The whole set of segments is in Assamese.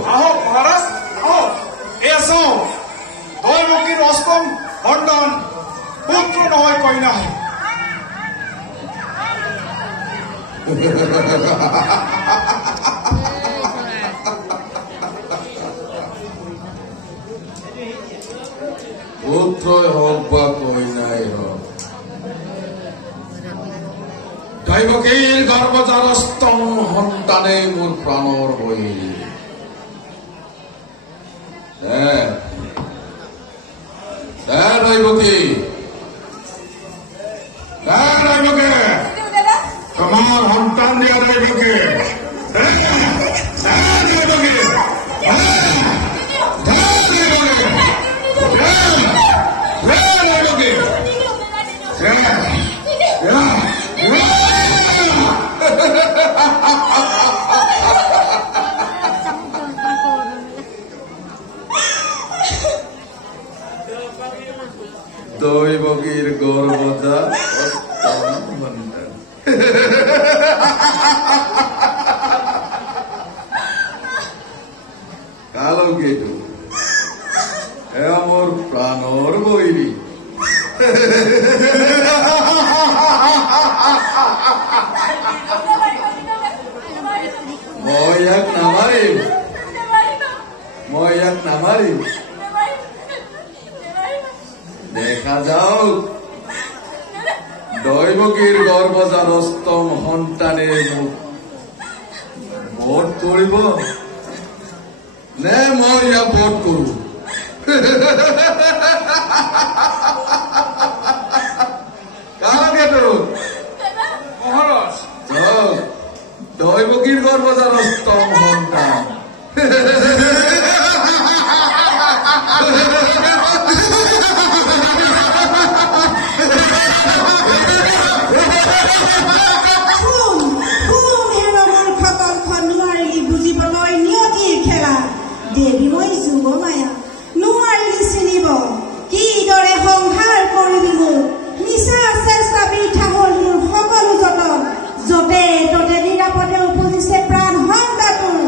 মহাৰাজ এসো দৈবকীৰ অষ্টম বৰ্ণন পুত্ৰ নয় কন্যা পুত্ৰই হোক বা কন্যাই হোক দৈবকীৰ গৰ্ভজাত স্তন সন্তানে মোৰ প্ৰাণৰ বৈ দৈবকী তোমাৰ সন্তান দিয়া দৈবকী দৈবকীৰ গৰ্ভজাত কালো কেতু আমাৰ প্ৰাণৰ বৈৰী মই ইয়াক নামাৰিম দেখা যাওক দৈবকীৰ গৰ্ভজাত অষ্টম সন্তানে মোক বধ কৰিব নে মই ইয়াক বধ কৰো কালকেতু মহাৰাজ দৈবকীৰ গৰ্ভজাত অষ্টম সন্তান দেৱী মই যুৱ মায়া নোৱাৰিলি চিনিব কিদৰে সংসাৰ কৰিবি মোক মিছা চেষ্টা বৃথা হ'ল মোৰ সকলো যতন য'তে ত'তে নিৰাপদে উপজিছে প্ৰাণ সংগাটোৰ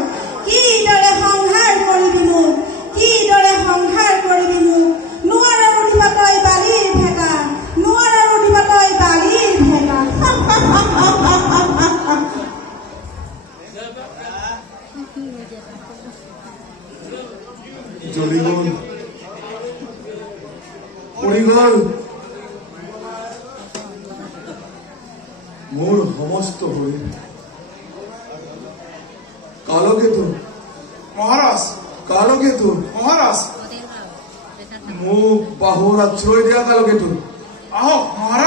কিদৰে সংসাৰ কৰিবি মোক কিদৰে সংসাৰ কৰিবি মোক নোৱাৰা উঠিবা তই বালিৰ ভেটা নোৱাৰা উঠিবা তই বালিৰ ভেটা জ্বলি গল পড়ি গল মোৰ সমস্ত হয়ে কালকেতু মহাৰাজ কালকেতু মহাৰাজ মোক বাহুৰ আশ্ৰয় দিয়া কালকেতু আহো মহাৰাজ